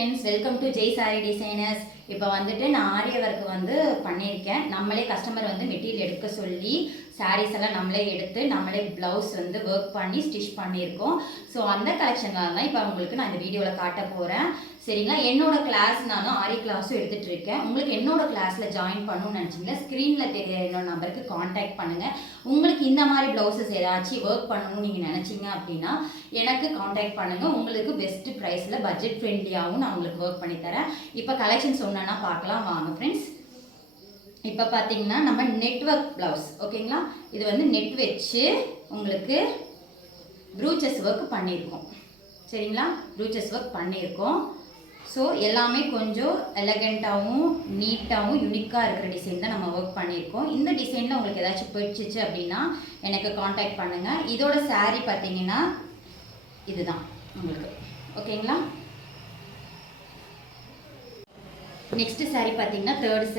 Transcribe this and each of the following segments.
Friends, welcome to Jai sorry designers. இப்போ வந்துட்டு நான் ஆரிய ஒர்க் வந்து பண்ணியிருக்கேன். நம்மளே கஸ்டமர் வந்து மெட்டீரியல் எடுக்க சொல்லி சாரீஸ் எல்லாம் நம்மளே எடுத்து நம்மளே ப்ளவுஸ் வந்து ஒர்க் பண்ணி ஸ்டிச் பண்ணியிருக்கோம். ஸோ அந்த கலெக்ஷன்லாம் தான் இப்போ உங்களுக்கு நான் இந்த வீடியோவில் காட்ட போகிறேன். சரிங்களா? என்னோட கிளாஸ் நானும் ஆரி கிளாஸும் எடுத்துகிட்டு இருக்கேன். உங்களுக்கு என்னோட கிளாஸில் ஜாயின் பண்ணணும்னு நினச்சிங்கன்னா ஸ்க்ரீனில் தெரிய என்னோட நம்பருக்கு காண்டாக்ட் பண்ணுங்கள். உங்களுக்கு இந்த மாதிரி ப்ளவுசஸ் ஏதாச்சும் ஒர்க் பண்ணணும்னு நீங்கள் நினச்சிங்க அப்படின்னா எனக்கு காண்டாக்ட் பண்ணுங்கள். உங்களுக்கு பெஸ்ட்டு ப்ரைஸில் பட்ஜெட் ஃப்ரெண்ட்லியாகவும் நான் உங்களுக்கு ஒர்க் பண்ணித்தரேன். இப்போ கலெக்ஷன்ஸ் ஒன்றுனா பார்க்கலாம் வாங்க ஃப்ரெண்ட்ஸ். இப்போ பார்த்தீங்கன்னா நம்ம நெட்வொர்க் ப்ளவுஸ், ஓகேங்களா? இது வந்து நெட் வச்சு உங்களுக்கு ப்ரூச்சஸ் ஒர்க் பண்ணியிருக்கோம். சரிங்களா? ப்ரூச்சஸ் ஒர்க் பண்ணியிருக்கோம். ஸோ எல்லாமே கொஞ்சம் எலகண்ட்டாகவும் நீட்டாகவும் யூனிக்காக இருக்கிற டிசைன் தான் நம்ம ஒர்க் பண்ணியிருக்கோம். இந்த டிசைனில் உங்களுக்கு ஏதாச்சும் பிடிச்சிச்சு அப்படின்னா எனக்கு காண்டாக்ட் பண்ணுங்கள். இதோட சாரீ பார்த்தீங்கன்னா இதுதான் உங்களுக்கு, ஓகேங்களா? நெக்ஸ்ட் சாரீ பார்த்தீங்கன்னா தேர்ட்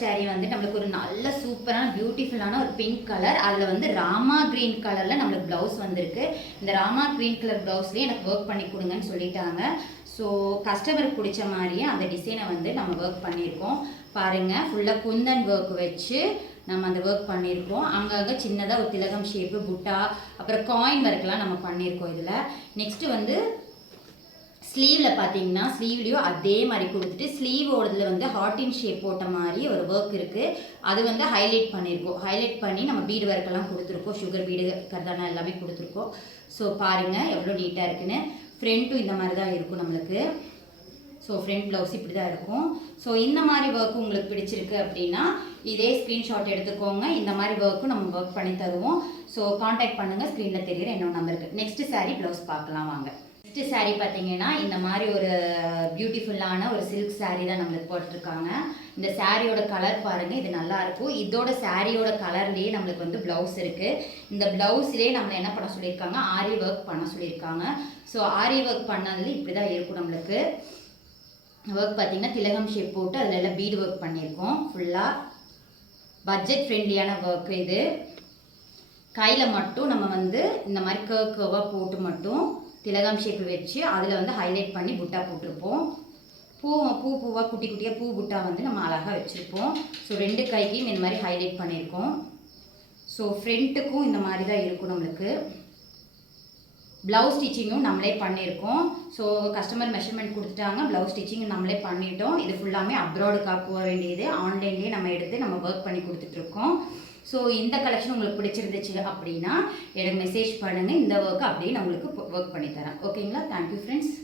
சாரீ வந்து நம்மளுக்கு ஒரு நல்ல சூப்பரான பியூட்டிஃபுல்லான ஒரு பிங்க் கலர். அதில் வந்து ராமா க்ரீன் கலரில் நம்மளுக்கு ப்ளவுஸ் வந்திருக்கு. இந்த ராமா க்ரீன் கலர் ப்ளவுஸ்லேயே எனக்கு ஒர்க் பண்ணி கொடுங்கன்னு சொல்லிட்டாங்க. ஸோ கஸ்டமருக்கு பிடிச்ச மாதிரியே அந்த டிசைனை வந்து நம்ம ஒர்க் பண்ணியிருக்கோம். பாருங்கள், ஃபுல்லாக குந்தன் ஒர்க் வச்சு நம்ம அந்த ஒர்க் பண்ணியிருக்கோம். அங்கங்கே சின்னதாக ஒரு திலகம் ஷேப்பு, புட்டா, அப்புறம் காயின் ஒர்க்லாம் நம்ம பண்ணியிருக்கோம். இதில் நெக்ஸ்ட்டு வந்து ஸ்லீவில் பார்த்தீங்கன்னா ஸ்லீவ்லேயும் அதே மாதிரி கொடுத்துட்டு ஸ்லீவோடதில் வந்து ஹார்டின் ஷேப் போட்ட மாதிரி ஒரு ஒர்க் இருக்குது. அது வந்து ஹைலைட் பண்ணியிருக்கோம். ஹைலைட் பண்ணி நம்ம பீடு ஒர்க்கெல்லாம் கொடுத்துருக்கோம். சுகர் பீடு கர்தானா எல்லாமே கொடுத்துருக்கோம். ஸோ பாருங்கள் எவ்வளோ நீட்டாக இருக்குன்னு. ஃப்ரண்ட்டும் இந்த மாதிரி தான் இருக்கும் நம்மளுக்கு. ஸோ ஃப்ரண்ட் ப்ளவுஸ் இப்படி தான் இருக்கும். ஸோ இந்த மாதிரி ஒர்க்கு உங்களுக்கு பிடிச்சிருக்கு அப்படின்னா இதே ஸ்க்ரீன்ஷாட் எடுத்துக்கோங்க. இந்த மாதிரி ஒர்க்கும் நம்ம ஒர்க் பண்ணி தருவோம். ஸோ காண்டாக்ட் பண்ணுங்கள், ஸ்க்ரீனில் தெரியுற என்னோட நம்பருக்கு. நெக்ஸ்ட் சாரீ ப்ளவுஸ் பார்க்கலாம் வாங்க. நெக்ஸ்ட் சாரீ பார்த்தீங்கன்னா இந்த மாதிரி ஒரு பியூட்டிஃபுல்லான ஒரு சில்க் சாரீ தான் நம்மளுக்கு போட்டிருக்காங்க. இந்த சாரியோட கலர் பாருங்கள், இது நல்லாயிருக்கும். இதோட சாரியோட கலர்லேயே நம்மளுக்கு வந்து ப்ளவுஸ் இருக்குது. இந்த ப்ளவுஸ்லேயே நம்மளை என்ன பண்ண சொல்லியிருக்காங்க, ஆரி ஒர்க் பண்ண சொல்லியிருக்காங்க. ஸோ ஆரி ஒர்க் பண்ணதில் இப்படி தான் இருக்கும் நம்மளுக்கு. ஒர்க் பார்த்திங்கன்னா திலகம் ஷேப் போட்டு அதில் எல்லாம் பீடு ஒர்க் பண்ணியிருக்கோம். ஃபுல்லாக பட்ஜெட் ஃப்ரெண்ட்லியான ஒர்க்கு இது. கையில் மட்டும் நம்ம வந்து இந்த மாதிரி கர்வாக போட்டு மட்டும் திலகம் ஷேப் வச்சு அதில் வந்து ஹைலைட் பண்ணி புட்டா போட்டிருப்போம். பூவாக குட்டி குட்டியாக பூ புட்டா வந்து நம்ம அழகாக வச்சுருப்போம். ஸோ ரெண்டு கைக்கும் இந்த மாதிரி ஹைலைட் பண்ணியிருக்கோம். ஸோ ஃப்ரண்ட்டுக்கும் இந்த மாதிரி தான் இருக்கும் நம்மளுக்கு. ப்ளவுஸ் ஸ்டிச்சிங்கும் நம்மளே பண்ணியிருக்கோம். ஸோ கஸ்டமர் மெஷர்மெண்ட் கொடுத்துட்டாங்க, ப்ளவுஸ் ஸ்டிச்சிங் நம்மளே பண்ணிட்டோம். இது ஃபுல்லாமே அப்ராடுக்காக போக வேண்டியது, ஆன்லைன்லேயே நம்ம எடுத்து நம்ம ஒர்க் பண்ணி கொடுத்துட்ருக்கோம். ஸோ இந்த கலெக்ஷன் உங்களுக்கு பிடிச்சிருந்துச்சு அப்படின்னா எனக்கு மெசேஜ் பண்ணுங்கள். இந்த ஒர்க்கு அப்படியே நான் உங்களுக்கு ஒர்க் பண்ணித்தரேன். ஓகேங்களா? Thank you friends.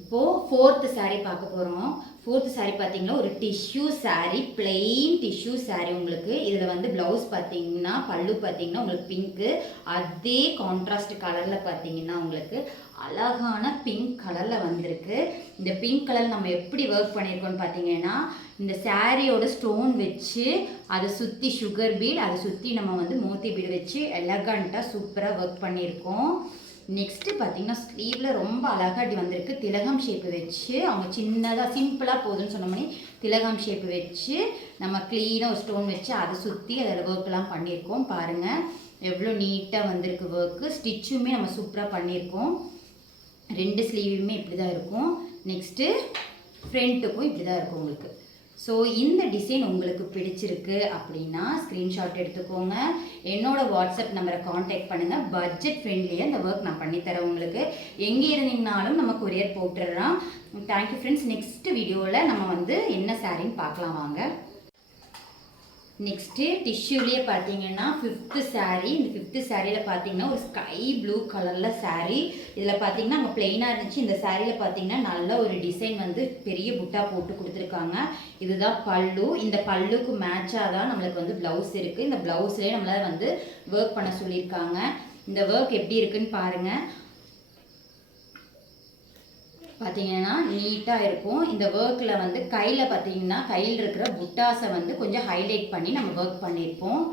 இப்போது ஃபோர்த்து சாரீ பார்க்க போகிறோம். ஃபோர்த்து சாரீ பார்த்தீங்கன்னா ஒரு tissue sari, plain tissue sari உங்களுக்கு. இதில் வந்து ப்ளவுஸ் பார்த்தீங்கன்னா பல்லு பார்த்தீங்கன்னா உங்களுக்கு பிங்க்கு, அதே கான்ட்ராஸ்ட் கலரில் பார்த்தீங்கன்னா உங்களுக்கு அழகான பிங்க் கலரில் வந்திருக்கு. இந்த பிங்க் கலர் நம்ம எப்படி ஒர்க் பண்ணியிருக்கோம்னு பார்த்தீங்கன்னா இந்த சாரியோட ஸ்டோன் வச்சு அதை சுற்றி சுகர் பீட், அதை சுற்றி நம்ம வந்து மோத்தி பீடு வச்சு எலகண்ட்டாக சூப்பராக ஒர்க் பண்ணியிருக்கோம். நெக்ஸ்ட்டு பார்த்தீங்கன்னா ஸ்லீவில் ரொம்ப அழகாக வந்திருக்கு. திலகம் ஷேப்பு வச்சு அவங்க சின்னதாக சிம்பிளாக போதுன்னு சொன்ன மாதிரி திலகம் ஷேப்பு வச்சு நம்ம க்ளீனாக ஒரு ஸ்டோன் வச்சு அதை சுற்றி அதில் ஒர்க்கெலாம் பண்ணியிருக்கோம். பாருங்கள் எவ்வளோ நீட்டாக வந்திருக்கு ஒர்க்கு. ஸ்டிச்சுமே நம்ம சூப்பராக பண்ணியிருக்கோம். ரெண்டு ஸ்லீவுமே இப்படி தான் இருக்கும். நெக்ஸ்ட்டு ஃப்ரண்ட்டுக்கும் இப்படி தான் இருக்கும் உங்களுக்கு. ஸோ இந்த டிசைன் உங்களுக்கு பிடிச்சிருக்கு அப்படின்னா ஸ்க்ரீன்ஷாட் எடுத்துக்கோங்க. என்னோடய வாட்ஸ்அப் நம்பரை காண்டாக்ட் பண்ணுங்கள். பட்ஜெட் ஃப்ரெண்ட்லியாக இந்த ஒர்க் நான் பண்ணித்தரேன் உங்களுக்கு. எங்கே இருந்தீங்கனாலும் நம்ம கொரியர் போட்டுடுறோம். Thank you friends. நெக்ஸ்ட் வீடியோவில் நம்ம வந்து என்ன சாரின்னு பார்க்கலாம் வாங்க. நெக்ஸ்ட்டு டிஷ்யூலேயே பார்த்தீங்கன்னா ஃபிஃப்த்து சாரீ. இந்த ஃபிஃப்த்து சாரியில் பார்த்தீங்கன்னா ஒரு ஸ்கை ப்ளூ கலரில் சாரீ. இதில் பார்த்தீங்கன்னா அங்கே பிளெயினாக இருந்துச்சு. இந்த சாரியில் பார்த்தீங்கன்னா நல்ல ஒரு டிசைன் வந்து பெரிய புட்டா போட்டு கொடுத்துருக்காங்க. இதுதான் பல்லு. இந்த பல்லுக்கு மேட்சாக தான் நம்மளுக்கு வந்து ப்ளவுஸ் இருக்குது. இந்த ப்ளவுஸ்லேயே நம்மளால் வந்து ஒர்க் பண்ண சொல்லியிருக்காங்க. இந்த ஒர்க் எப்படி இருக்குன்னு பாருங்கள். பார்த்தீங்கன்னா நீட்டாக இருக்கும். இந்த ஒர்க்கில் வந்து கையில் பார்த்தீங்கன்னா கையில் இருக்கிற புட்டாஸை வந்து கொஞ்சம் ஹைலைட் பண்ணி நம்ம ஒர்க் பண்ணியிருப்போம்.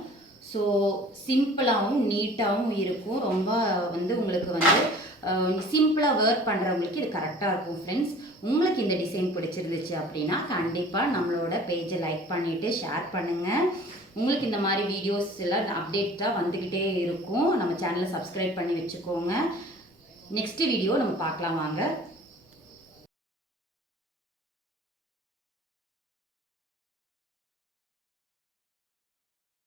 ஸோ சிம்பிளாகவும் நீட்டாகவும் இருக்கும். ரொம்ப வந்து உங்களுக்கு வந்து சிம்பிளாக ஒர்க் பண்ணுறவங்களுக்கு இது கரெக்டாக இருக்கும் ஃப்ரெண்ட்ஸ். உங்களுக்கு இந்த டிசைன் பிடிச்சிருந்துச்சு அப்படின்னா கண்டிப்பாக நம்மளோட பேஜை லைக் பண்ணிவிட்டு ஷேர் பண்ணுங்கள். உங்களுக்கு இந்த மாதிரி வீடியோஸ் எல்லாம் அப்டேட்டாக வந்துக்கிட்டே இருக்கும். நம்ம சேனலை சப்ஸ்கிரைப் பண்ணி வச்சுக்கோங்க. நெக்ஸ்ட் வீடியோ நம்ம பார்க்கலாம் வாங்க.